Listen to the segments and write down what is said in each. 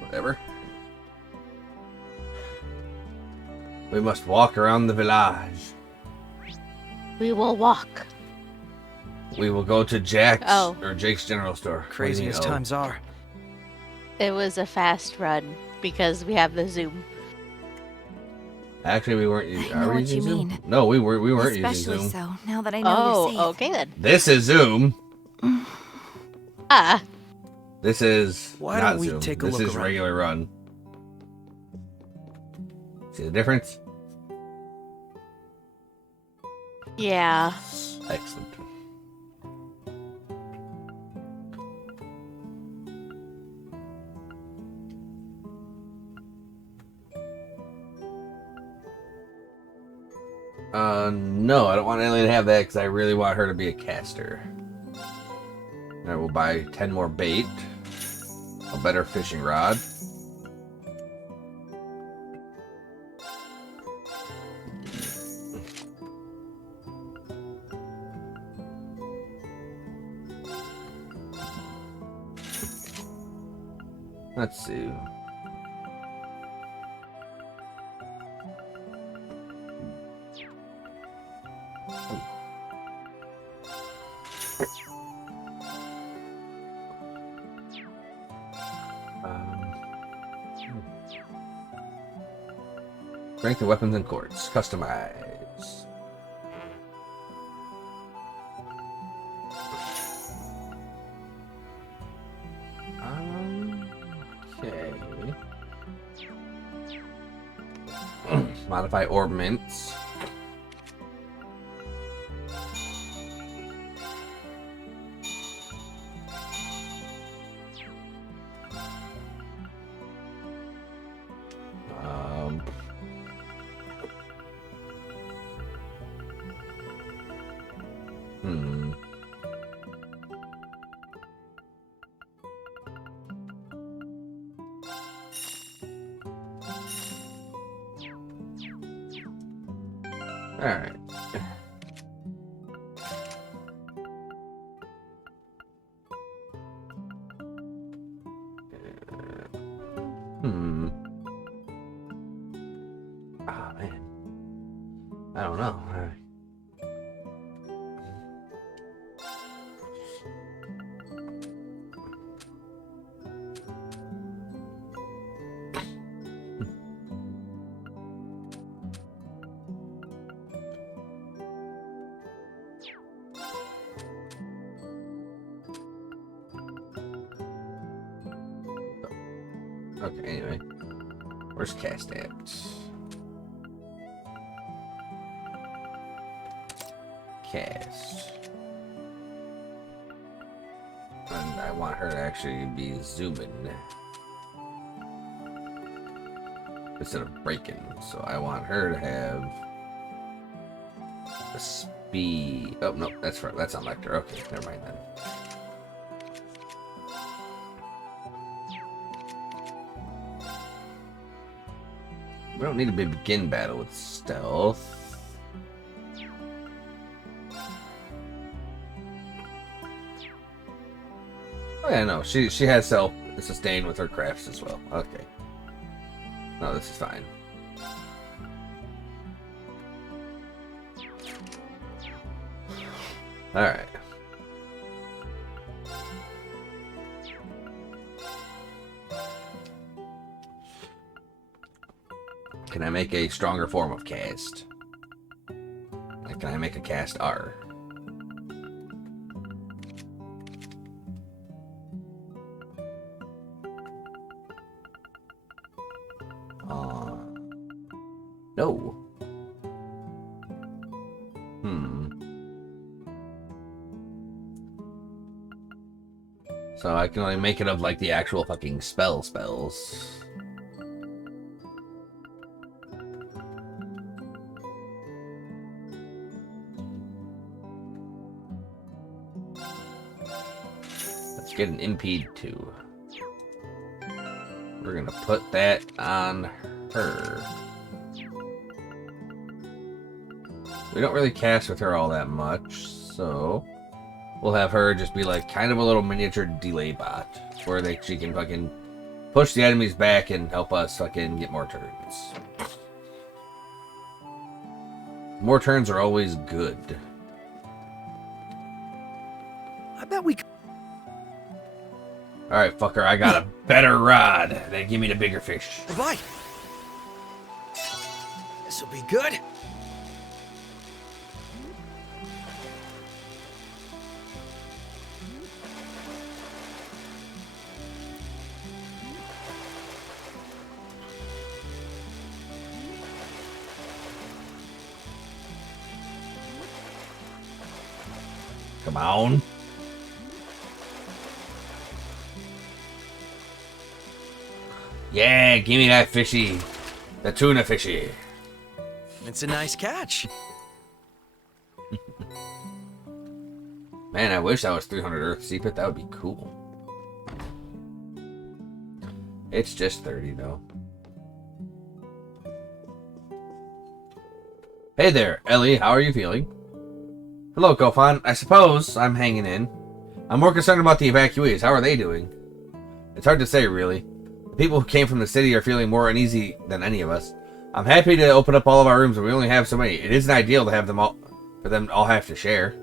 Whatever. We must walk around the village. We will walk. We will go to Jack's Oh. or Jake's General Store. Crazy as times are. It was a fast run because we have the Zoom. Actually, we weren't using. I know Are we what you using Zoom? mean. No, we weren't using Especially Zoom. so now that I know you're safe. Okay then. This is Zoom. Ah. This is Why not don't we Zoom. take a This look is around? regular run. See the difference? Yeah. Excellent. No, I don't want Ellie to have that because I really want her to be a caster. I will buy 10 more bait, a better fishing rod. Let's see. Strength of weapons and cords. Customize. Okay. Modify ornaments. Hmm. All right. Hmm. Ah, man. I don't know. Okay, anyway. Where's cast at? Cast. And I want her to actually be zooming instead of breaking. So I want her to have the speed. Oh no, that's right. That's on Lecter. Okay, never mind then. We don't need to begin battle with stealth. Oh yeah, no, she has self-sustain with her crafts as well. Okay. No, this is fine. Alright. Can I make a stronger form of cast? And can I make a cast R? No. So I can only make it of like the actual fucking spells. Let's get an impede too. We're gonna put that on her. We don't really cast with her all that much, so We'll have her just be like kind of a little miniature delay bot, where she can fucking push the enemies back and help us fucking get more turns. More turns are always good. I bet we. Alright, fucker, I got a better rod. Then give me the bigger fish. Bye. This will be good. Come on. Yeah, give me that fishy. The tuna fishy. It's a nice catch. Man, I wish that was 300 Earth Seepit. That would be cool. It's just 30, though. Hey there, Ellie. How are you feeling? Hello, Kofan. I suppose I'm hanging in. I'm more concerned about the evacuees. How are they doing? It's hard to say, really. The people who came from the city are feeling more uneasy than any of us. I'm happy to open up all of our rooms, but we only have so many. It isn't ideal to have them all, for them to all have to share.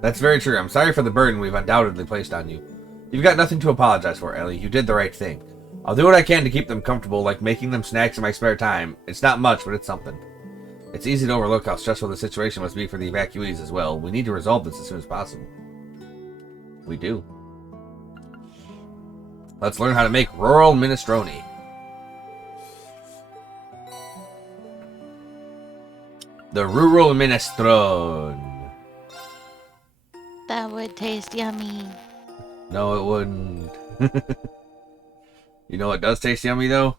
That's very true. I'm sorry for the burden we've undoubtedly placed on you. You've got nothing to apologize for, Ellie. You did the right thing. I'll do what I can to keep them comfortable, like making them snacks in my spare time. It's not much, but it's something. It's easy to overlook how stressful the situation must be for the evacuees as well. We need to resolve this as soon as possible. We do. Let's learn how to make rural minestrone. The rural minestrone. That would taste yummy. No, it wouldn't. You know what does taste yummy, though?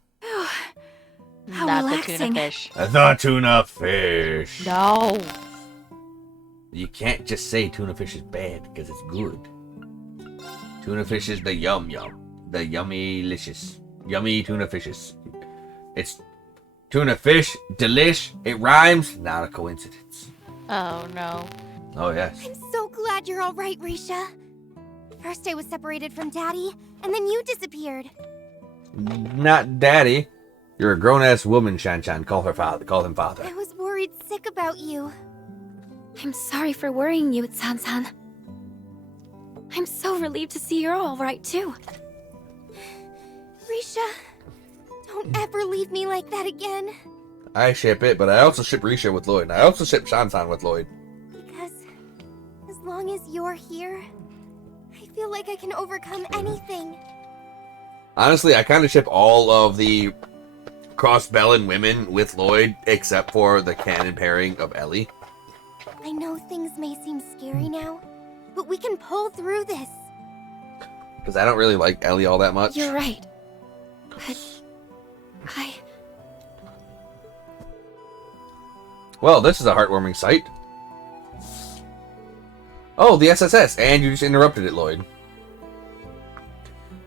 How Not relaxing. the tuna fish. The tuna fish. No. You can't just say tuna fish is bad because it's good. Tuna fish is the yum yum. The yummy-licious. Yummy tuna fishes. It's tuna fish, delish. It rhymes. Not a coincidence. Oh no. Oh, yes. I'm so glad you're all right, Risha. First I was separated from Daddy, and then you disappeared. Not daddy. You're a grown-ass woman, Shan-Chan. Call her father. Call him father. I was worried sick about you. I'm sorry for worrying you, San-san. I'm so relieved to see you're all right, too. Risha, don't ever leave me like that again. I ship it, but I also ship Risha with Lloyd. And I also ship Shan-San with Lloyd. Because as long as you're here, I feel like I can overcome anything. Honestly, I kind of ship all of the cross-Bellin women with Lloyd, except for the canon pairing of Ellie. I know things may seem scary now, but we can pull through this. Because I don't really like Ellie all that much. You're right. But Well, this is a heartwarming sight. Oh, the SSS, and you just interrupted it, Lloyd.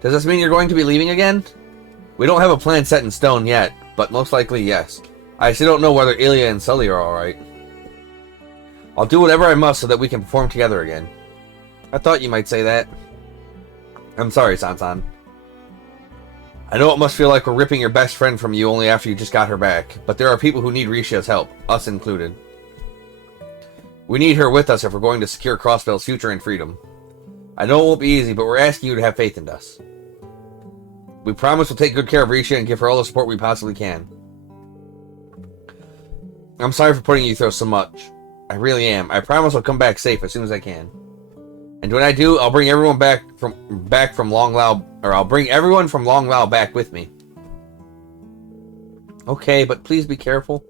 Does this mean you're going to be leaving again? We don't have a plan set in stone yet, but most likely yes. I still don't know whether Ilya and Sully are alright. I'll do whatever I must so that we can perform together again. I thought you might say that. I'm sorry, San-San. I know it must feel like we're ripping your best friend from you only after you just got her back, but there are people who need Risha's help, us included. We need her with us if we're going to secure Crossbell's future and freedom. I know it won't be easy, but we're asking you to have faith in us. We promise we'll take good care of Risha and give her all the support we possibly can. I'm sorry for putting you through so much. I really am. I promise I'll come back safe as soon as I can. And when I do, I'll bring everyone back from Long Lao, or I'll bring everyone from Long Lao back with me. Okay, but please be careful.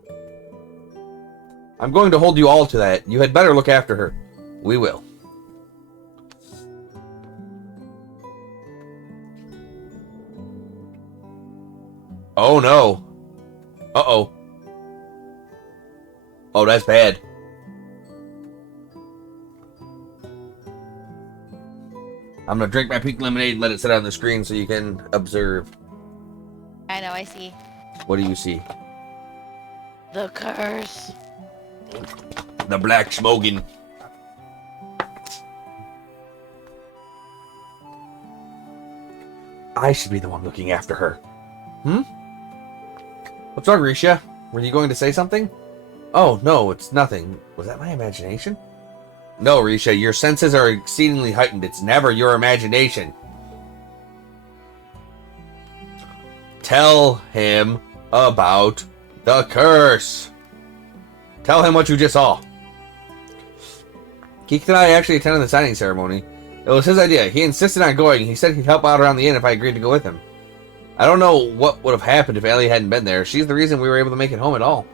I'm going to hold you all to that. You had better look after her. We will. Oh no. Uh-oh. Oh, that's bad. I'm gonna drink my pink lemonade and let it sit on the screen so you can observe. I know, I see. What do you see? The curse. The black smoking. I should be the one looking after her. Hmm? What's wrong, Risha? Were you going to say something? Oh, no, it's nothing. Was that my imagination? No, Risha, your senses are exceedingly heightened. It's never your imagination. Tell him about the curse. Tell him what you just saw. Keith and I actually attended the signing ceremony. It was his idea. He insisted on going. He said he'd help out around the inn if I agreed to go with him. I don't know what would have happened if Ellie hadn't been there. She's the reason we were able to make it home at all.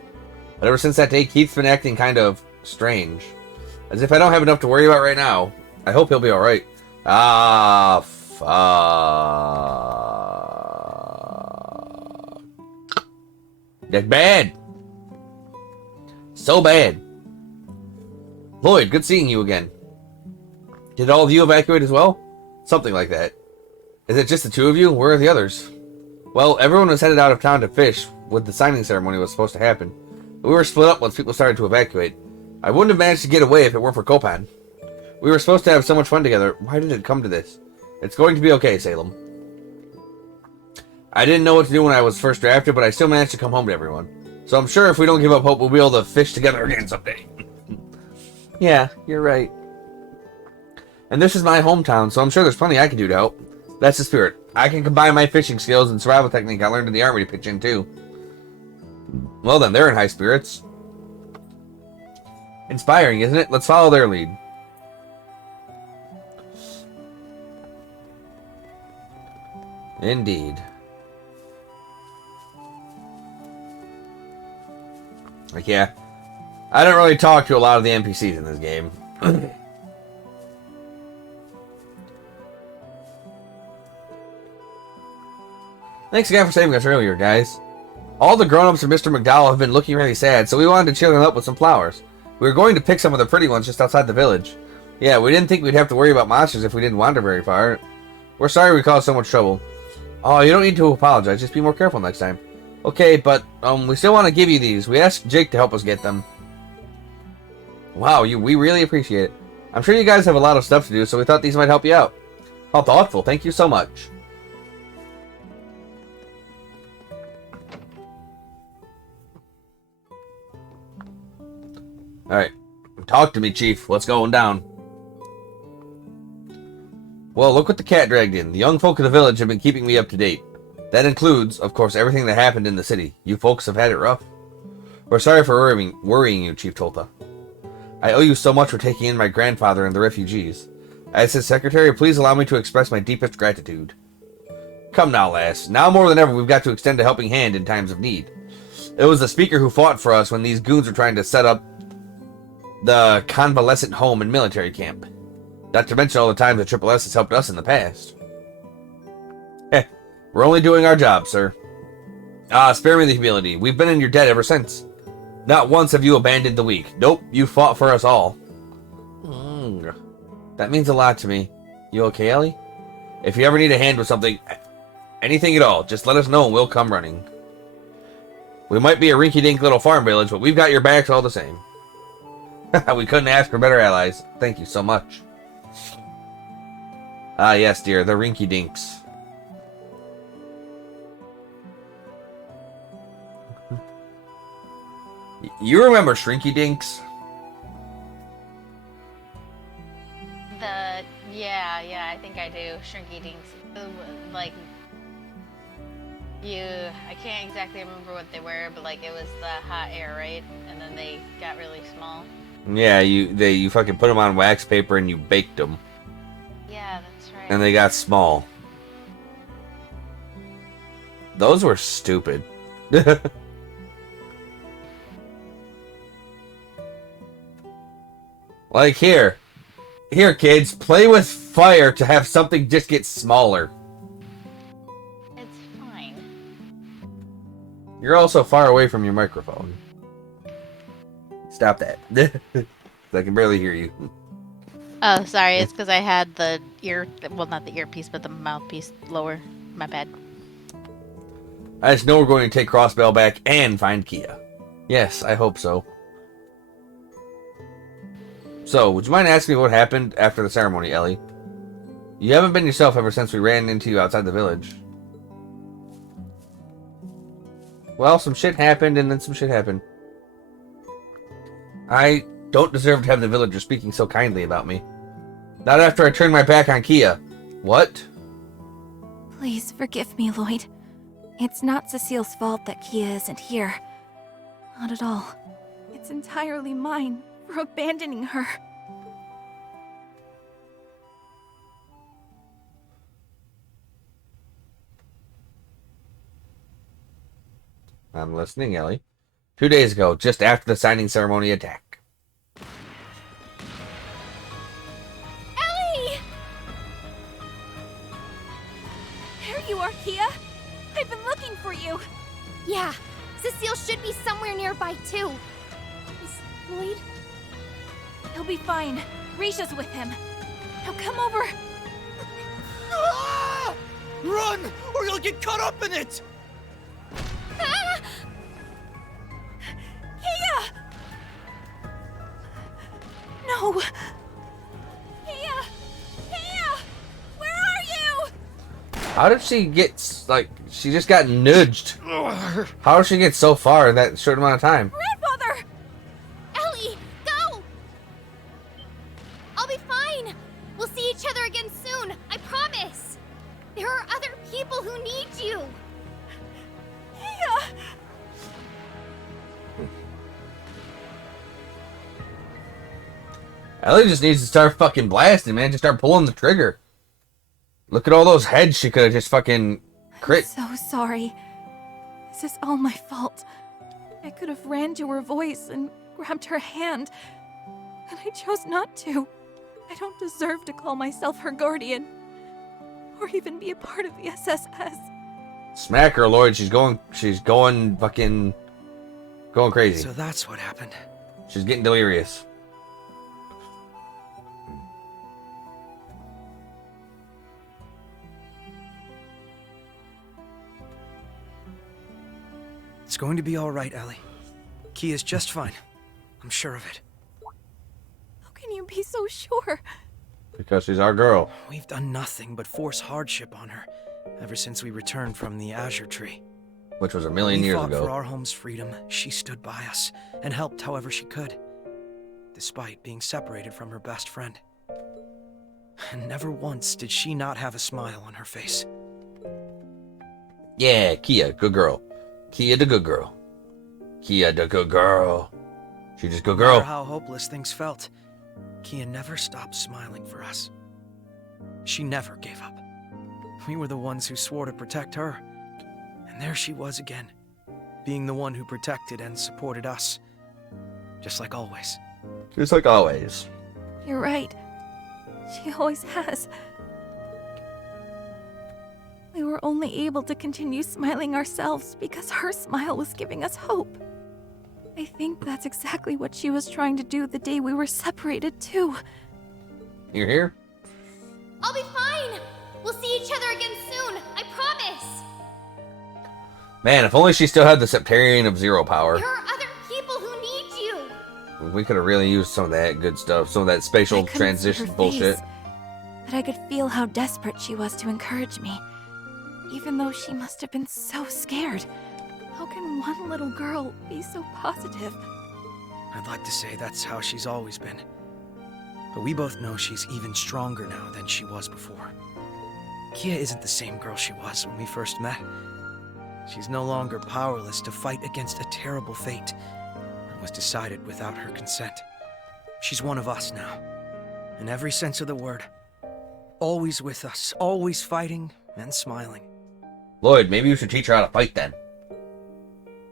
But ever since that day, Keith's been acting kind of strange. As if I don't have enough to worry about right now. I hope he'll be alright. Ah, fuck. That's bad. So bad. Lloyd, good seeing you again. Did all of you evacuate as well? Something like that. Is it just the two of you? Where are the others? Well, everyone was headed out of town to fish when the signing ceremony was supposed to happen. We were split up once people started to evacuate. I wouldn't have managed to get away if it weren't for Kopan. We were supposed to have so much fun together. Why did it come to this? It's going to be okay, Salem. I didn't know what to do when I was first drafted, but I still managed to come home to everyone. So I'm sure if we don't give up hope, we'll be able to fish together again someday. Yeah, you're right. And this is my hometown, so I'm sure there's plenty I can do to help. That's the spirit. I can combine my fishing skills and survival technique I learned in the army to pitch in, too. Well then, they're in high spirits. Inspiring, isn't it? Let's follow their lead. Indeed. Like, yeah. I don't really talk to a lot of the NPCs in this game. Thanks again for saving us earlier, guys. All the grown-ups and Mr. McDowell have been looking really sad, so we wanted to cheer them up with some flowers. We were going to pick some of the pretty ones just outside the village. Yeah, we didn't think we'd have to worry about monsters if we didn't wander very far. We're sorry we caused so much trouble. Oh, you don't need to apologize. Just be more careful next time. Okay, but we still want to give you these. We asked Jake to help us get them. Wow, we really appreciate it. I'm sure you guys have a lot of stuff to do, so we thought these might help you out. How thoughtful. Thank you so much. Alright. Talk to me, Chief. What's going down? Well, look what the cat dragged in. The young folk of the village have been keeping me up to date. That includes, of course, everything that happened in the city. You folks have had it rough. We're sorry for worrying you, Chief Tolta. I owe you so much for taking in my grandfather and the refugees. As his secretary, please allow me to express my deepest gratitude. Come now, lass. Now more than ever, we've got to extend a helping hand in times of need. It was the speaker who fought for us when these goons were trying to set up the convalescent home and military camp. Not to mention all the times the Triple S has helped us in the past. We're only doing our job, sir. Spare me the humility. We've been in your debt ever since. Not once have you abandoned the weak. Nope, you fought for us all. That means a lot to me. You okay, Ellie? If you ever need a hand with something, anything at all, just let us know and we'll come running. We might be a rinky-dink little farm village, but we've got your backs all the same. We couldn't ask for better allies. Thank you so much. Ah, yes, dear, the rinky-dinks. You remember Shrinky Dinks? Yeah, I think I do. Shrinky Dinks. Like, I can't exactly remember what they were, but like it was the hot air, right? And then they got really small. Yeah, you fucking put them on wax paper and you baked them. Yeah, that's right. And they got small. Those were stupid. Like, here, kids, play with fire to have something just get smaller. It's fine. You're also far away from your microphone. Stop that. I can barely hear you. Oh, sorry. It's because I had the not the earpiece, but the mouthpiece lower. My bad. I just know we're going to take Crossbell back and find Kia. Yes, I hope so. So, would you mind asking me what happened after the ceremony, Ellie? You haven't been yourself ever since we ran into you outside the village. Well, some shit happened, and then some shit happened. I don't deserve to have the villagers speaking so kindly about me. Not after I turned my back on Kia. What? Please forgive me, Lloyd. It's not Cecile's fault that Kia isn't here. Not at all. It's entirely mine for abandoning her. I'm listening, Ellie. 2 days ago, just after the signing ceremony attack. Ellie! There you are, Kia. I've been looking for you. Yeah, Cecile should be somewhere nearby too. Is Lloyd? He'll be fine. Risha's with him. Now come over. Ah! Run, or you'll get caught up in it! Ah! Kia! No. Kia! Kia! Where are you? How did she get, like, she just got nudged? How did she get so far in that short amount of time? Grandfather! Ellie, go! I'll be fine. We'll see each other again soon, I promise. There are other people who need you. Kia! Ellie just needs to start fucking blasting, man. Just start pulling the trigger. Look at all those heads she could have just fucking crit. I'm so sorry. This is all my fault. I could have ran to her voice and grabbed her hand, and I chose not to. I don't deserve to call myself her guardian, or even be a part of the SSS. Smack her, Lloyd. She's going fucking going crazy. So that's what happened. She's getting delirious. It's going to be all right, Ellie. Kia's just fine. I'm sure of it. How can you be so sure? Because she's our girl. We've done nothing but force hardship on her ever since we returned from the Azure Tree. Which was a million We years fought ago. for our home's freedom. She stood by us and helped however she could, despite being separated from her best friend. And never once did she not have a smile on her face. Yeah, Kia, good girl. Kia the good girl. Kia the good girl. She's just good No matter girl. how hopeless things felt, Kia never stopped smiling for us. She never gave up. We were the ones who swore to protect her. And there she was again, being the one who protected and supported us. Just like always. Just like always. You're right. She always has. We were only able to continue smiling ourselves because her smile was giving us hope. I think that's exactly what she was trying to do the day we were separated, too. You're here? I'll be fine. We'll see each other again soon, I promise. Man, if only she still had the Septarian of Zero power. There are other people who need you. We could have really used some of that good stuff. Some of that I spatial couldn't see transition her bullshit. face, but I could feel how desperate she was to encourage me. Even though she must have been so scared. How can one little girl be so positive? I'd like to say that's how she's always been. But we both know she's even stronger now than she was before. Kia isn't the same girl she was when we first met. She's no longer powerless to fight against a terrible fate that was decided without her consent. She's one of us now, in every sense of the word. Always with us, always fighting and smiling. Lloyd, maybe you should teach her how to fight then.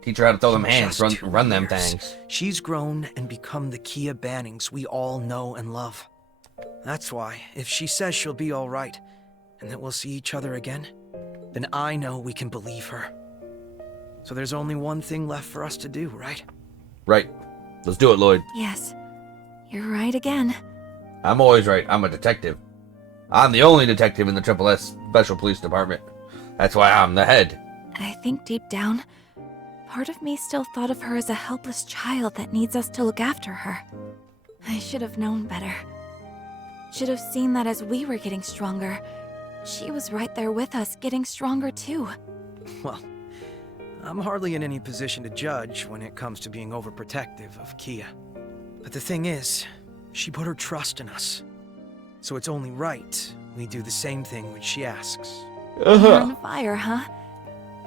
Teach her how to throw them hands, Just run them 2 years. things. She's grown and become the Kia Bannings we all know and love. That's why, if she says she'll be all right, and that we'll see each other again, then I know we can believe her. So there's only one thing left for us to do, right? Right. Let's do it, Lloyd. Yes, you're right again. I'm always right. I'm a detective. I'm the only detective in the Triple S Special Police Department. That's why I'm the head. I think deep down, part of me still thought of her as a helpless child that needs us to look after her. I should have known better. Should have seen that as we were getting stronger. She was right there with us, getting stronger too. Well, I'm hardly in any position to judge when it comes to being overprotective of Kia. But the thing is, she put her trust in us. So it's only right we do the same thing when she asks. You're on fire, huh?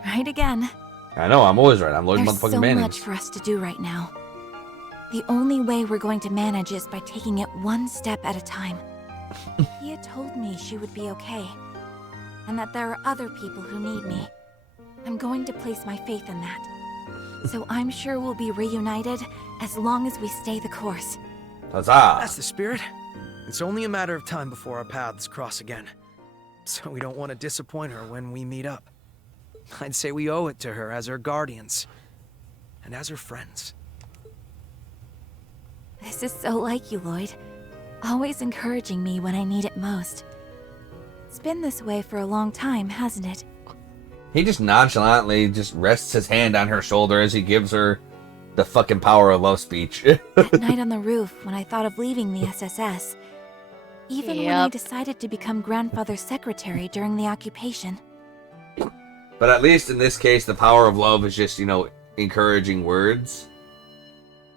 Right again. I know, I'm always right. I'm Lloyd There's motherfucking so Mannings. much for us to do right now. The only way we're going to manage is by taking it one step at a time. Kia told me she would be okay, and that there are other people who need me. I'm going to place my faith in that. So I'm sure we'll be reunited as long as we stay the course. Huzzah! That's the spirit. It's only a matter of time before our paths cross again. So we don't want to disappoint her when we meet up. I'd say we owe it to her as her guardians. And as her friends. This is so like you, Lloyd. Always encouraging me when I need it most. It's been this way for a long time, hasn't it? He just nonchalantly just rests his hand on her shoulder as he gives her the fucking power of love speech. That night on the roof, when I thought of leaving the SSS. Even when I Yep. decided to become grandfather's secretary during the occupation. But at least in this case, the power of love is just, you know, encouraging words.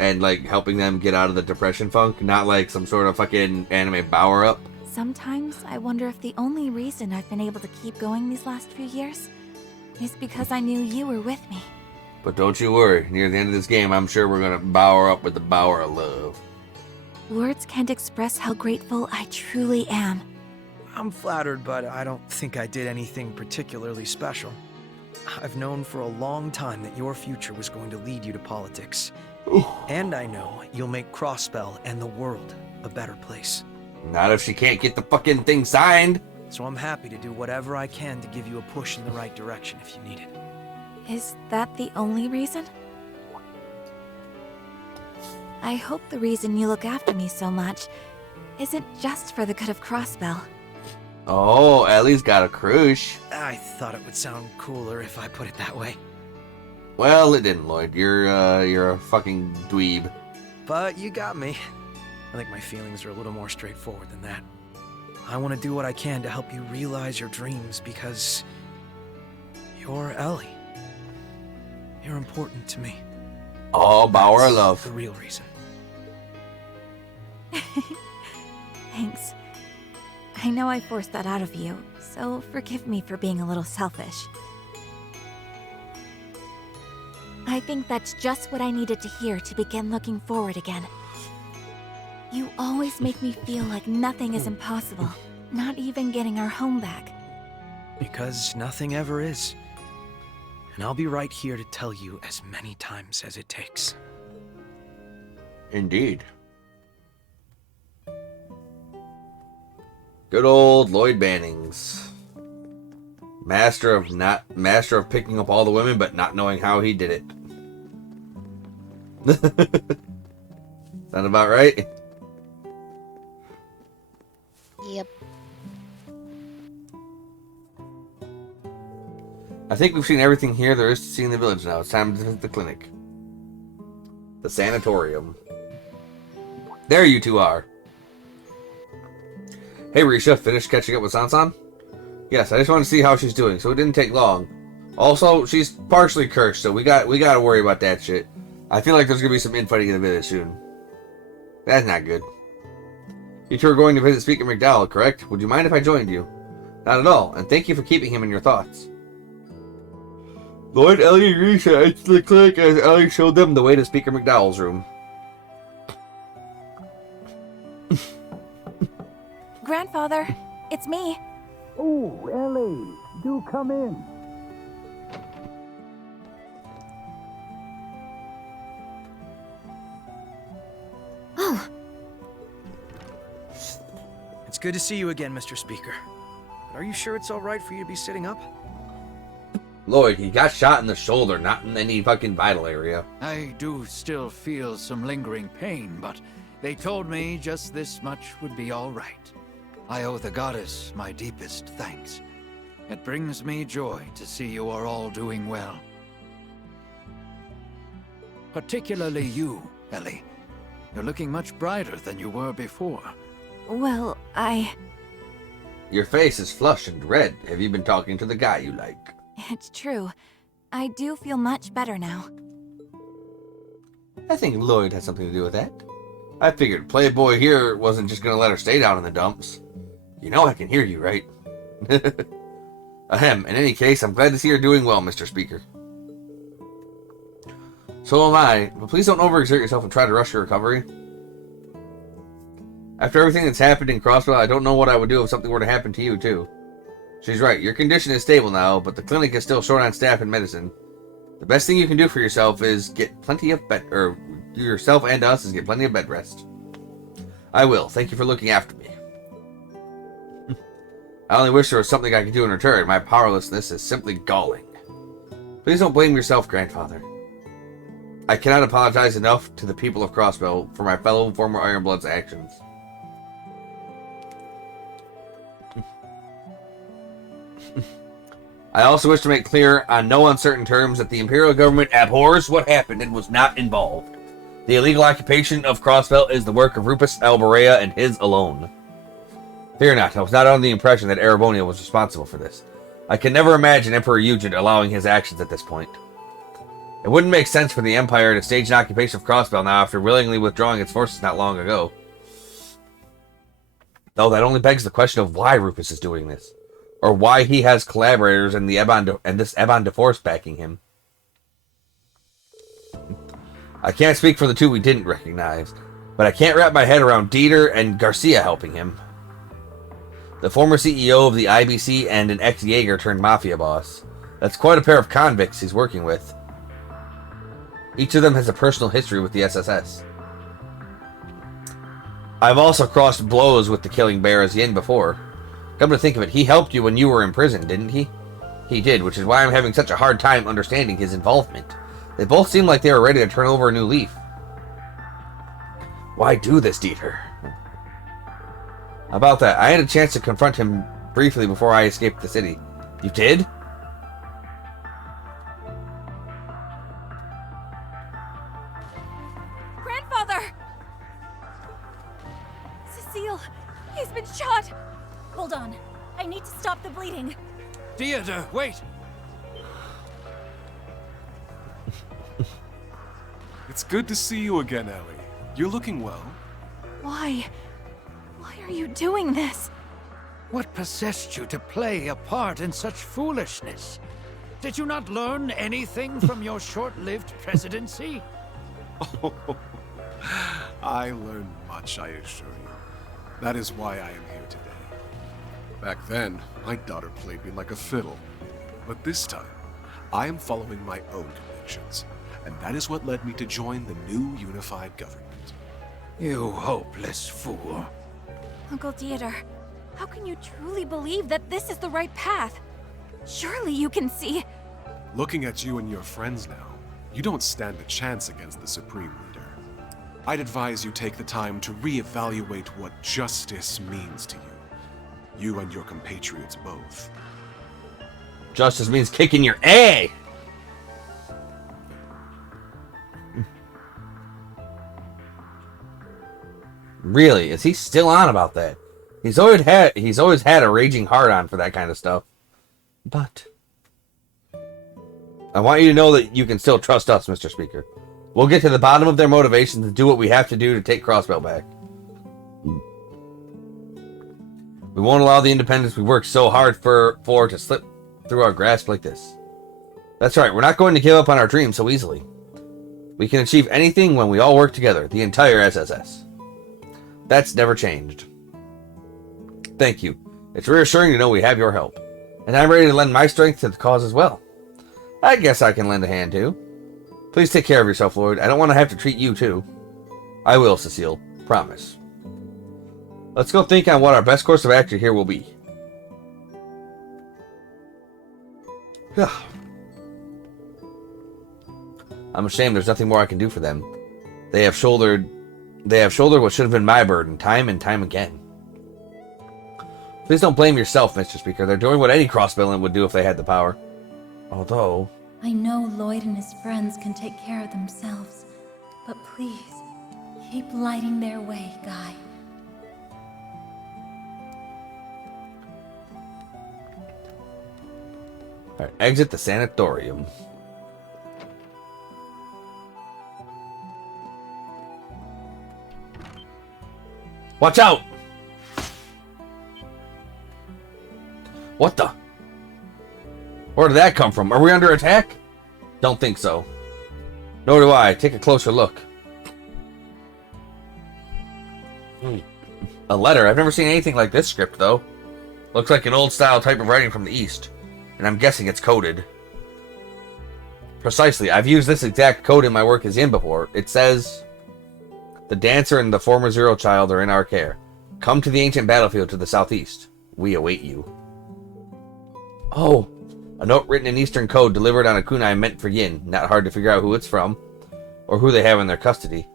And, like, helping them get out of the depression funk. Not like some sort of fucking anime power-up. Sometimes I wonder if the only reason I've been able to keep going these last few years is because I knew you were with me. But don't you worry. Near the end of this game, I'm sure we're gonna bower up with the power of love. Words can't express how grateful I truly am. I'm flattered, but I don't think I did anything particularly special. I've known for a long time that your future was going to lead you to politics. And I know you'll make Crossbell and the world a better place. Not if she can't get the fucking thing signed. So I'm happy to do whatever I can to give you a push in the right direction if you need it. Is that the only reason? I hope the reason you look after me so much isn't just for the good of Crossbell. Oh, Ellie's got a crush. I thought it would sound cooler if I put it that way. Well, it didn't, Lloyd. You're a fucking dweeb. But you got me. I think my feelings are a little more straightforward than that. I want to do what I can to help you realize your dreams because you're Ellie. You're important to me. Oh, power of That's love. the real reason. Thanks. I know I forced that out of you, so forgive me for being a little selfish. I think that's just what I needed to hear to begin looking forward again. You always make me feel like nothing is impossible, not even getting our home back. Because nothing ever is. And I'll be right here to tell you as many times as it takes. Indeed. Good old Lloyd Bannings. Master of picking up all the women, but not knowing how he did it. Sound about right? Yep. I think we've seen everything here there is to see in the village now. It's time to visit the clinic. The sanatorium. There you two are. Hey Risha, finished catching up with Sansan? Yes, I just want to see how she's doing, so it didn't take long. Also, she's partially cursed, so we gotta worry about that shit. I feel like there's gonna be some infighting in the village soon. That's not good. You two are going to visit Speaker McDowell, correct? Would you mind if I joined you? Not at all, and thank you for keeping him in your thoughts. Lloyd, Ellie, and Risha entered the clinic as Ellie showed them the way to Speaker McDowell's room. Grandfather, it's me. Oh, Ellie, do come in. Oh, It's good to see you again, Mr. Speaker. But are you sure it's all right for you to be sitting up? Lloyd, he got shot in the shoulder, not in any fucking vital area. I do still feel some lingering pain, but they told me just this much would be all right. I owe the goddess my deepest thanks. It brings me joy to see you are all doing well. Particularly you, Ellie. You're looking much brighter than you were before. Well, Your face is flushed and red. Have you been talking to the guy you like? It's true. I do feel much better now. I think Lloyd has something to do with that. I figured Playboy here wasn't just gonna let her stay down in the dumps. You know I can hear you, right? Ahem, in any case, I'm glad to see you're doing well, Mr. Speaker. So am I, but please don't overexert yourself and try to rush your recovery. After everything that's happened in Crossville, I don't know what I would do if something were to happen to you, too. She's right, your condition is stable now, but the clinic is still short on staff and medicine. The best thing you can do for yourself is get plenty of bed, or yourself and us is get plenty of bed rest. I will. Thank you for looking after me. I only wish there was something I could do in return. My powerlessness is simply galling. Please don't blame yourself, Grandfather. I cannot apologize enough to the people of Crossville for my fellow former Ironblood's actions. I also wish to make clear on no uncertain terms that the Imperial government abhors what happened and was not involved. The illegal occupation of Crossville is the work of Rupus Alberea and his alone. Fear not, I was not under the impression that Erebonia was responsible for this. I can never imagine Emperor Eugen allowing his actions at this point. It wouldn't make sense for the Empire to stage an occupation of Crossville now after willingly withdrawing its forces not long ago. Though that only begs the question of why Rupus is doing this. Or why he has collaborators and this Ebon de Force backing him. I can't speak for the two we didn't recognize, but I can't wrap my head around Dieter and Garcia helping him. The former CEO of the IBC and an ex-Jaeger turned Mafia boss. That's quite a pair of convicts he's working with. Each of them has a personal history with the SSS. I've also crossed blows with the Killing Bear as Yin before. Come to think of it, he helped you when you were in prison, didn't he? He did, which is why I'm having such a hard time understanding his involvement. They both seem like they were ready to turn over a new leaf. Why do this, Dieter? About that, I had a chance to confront him briefly before I escaped the city. You did? Grandfather! Cecile, he's been shot! Hold on. I need to stop the bleeding. Theater, wait! It's good to see you again, Ellie. You're looking well. Why? Why are you doing this? What possessed you to play a part in such foolishness? Did you not learn anything from your short-lived presidency? Oh, I learned much, I assure you. That is why I am here today. Back then, my daughter played me like a fiddle. But this time, I am following my own convictions. And that is what led me to join the new unified government. You hopeless fool. Uncle Dieter, how can you truly believe that this is the right path? Surely you can see. Looking at you and your friends now, you don't stand a chance against the Supreme Leader. I'd advise you take the time to reevaluate what justice means to you. You and your compatriots both. Justice means kicking your A! Really? Is he still on about that? He's always had a raging hard-on for that kind of stuff. But I want you to know that you can still trust us, Mr. Speaker. We'll get to the bottom of their motivations and do what we have to do to take Crossbell back. We won't allow the independence we worked so hard for to slip through our grasp like this. That's right, we're not going to give up on our dreams so easily. We can achieve anything when we all work together, the entire SSS. That's never changed. Thank you. It's reassuring to know we have your help. And I'm ready to lend my strength to the cause as well. I guess I can lend a hand too. Please take care of yourself, Lloyd. I don't want to have to treat you too. I will, Cecile. Promise. Let's go think on what our best course of action here will be. I'm ashamed there's nothing more I can do for them. They have shouldered what should have been my burden time and time again. Please don't blame yourself, Mr. Speaker. They're doing what any crossbellion would do if they had the power. Although... I know Lloyd and his friends can take care of themselves, but please, keep lighting their way, Guy. Alright, exit the sanatorium. Watch out! What the? Where did that come from? Are we under attack? Don't think so. Nor do I. Take a closer look. A letter? I've never seen anything like this script, though. Looks like an old-style type of writing from the East. And I'm guessing it's coded. Precisely. I've used this exact code in my work as Yin before. It says, the dancer and the former Zero Child are in our care. Come to the ancient battlefield to the southeast. We await you. Oh, a note written in Eastern code delivered on a kunai meant for Yin. Not hard to figure out who it's from, or who they have in their custody.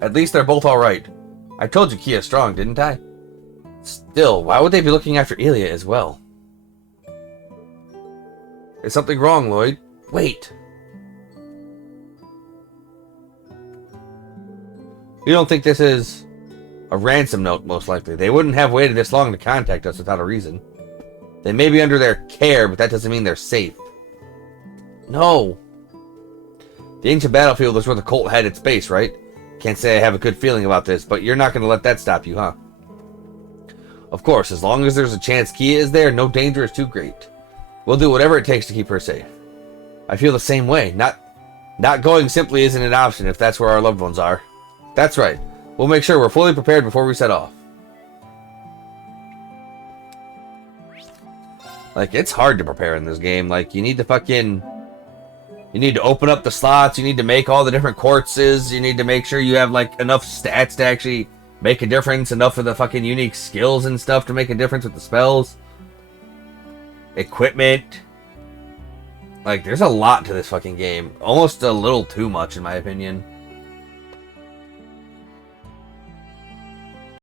At least they're both alright. I told you Kia's strong, didn't I? Still, why would they be looking after Ilya as well? Is something wrong, Lloyd? Wait! You don't think this is a ransom note, most likely. They wouldn't have waited this long to contact us without a reason. They may be under their care, but that doesn't mean they're safe. No! The ancient battlefield is where the cult had its base, right? Can't say I have a good feeling about this, but you're not going to let that stop you, huh? Of course, as long as there's a chance Kia is there, no danger is too great. We'll do whatever it takes to keep her safe. I feel the same way. Not going simply isn't an option if that's where our loved ones are. That's right. We'll make sure we're fully prepared before we set off. Like, it's hard to prepare in this game. Like, you need to open up the slots, you need to make all the different quartzes, you need to make sure you have, like, enough stats to actually make a difference, enough of the fucking unique skills and stuff to make a difference with the spells. Equipment. Like, there's a lot to this fucking game. Almost a little too much, in my opinion.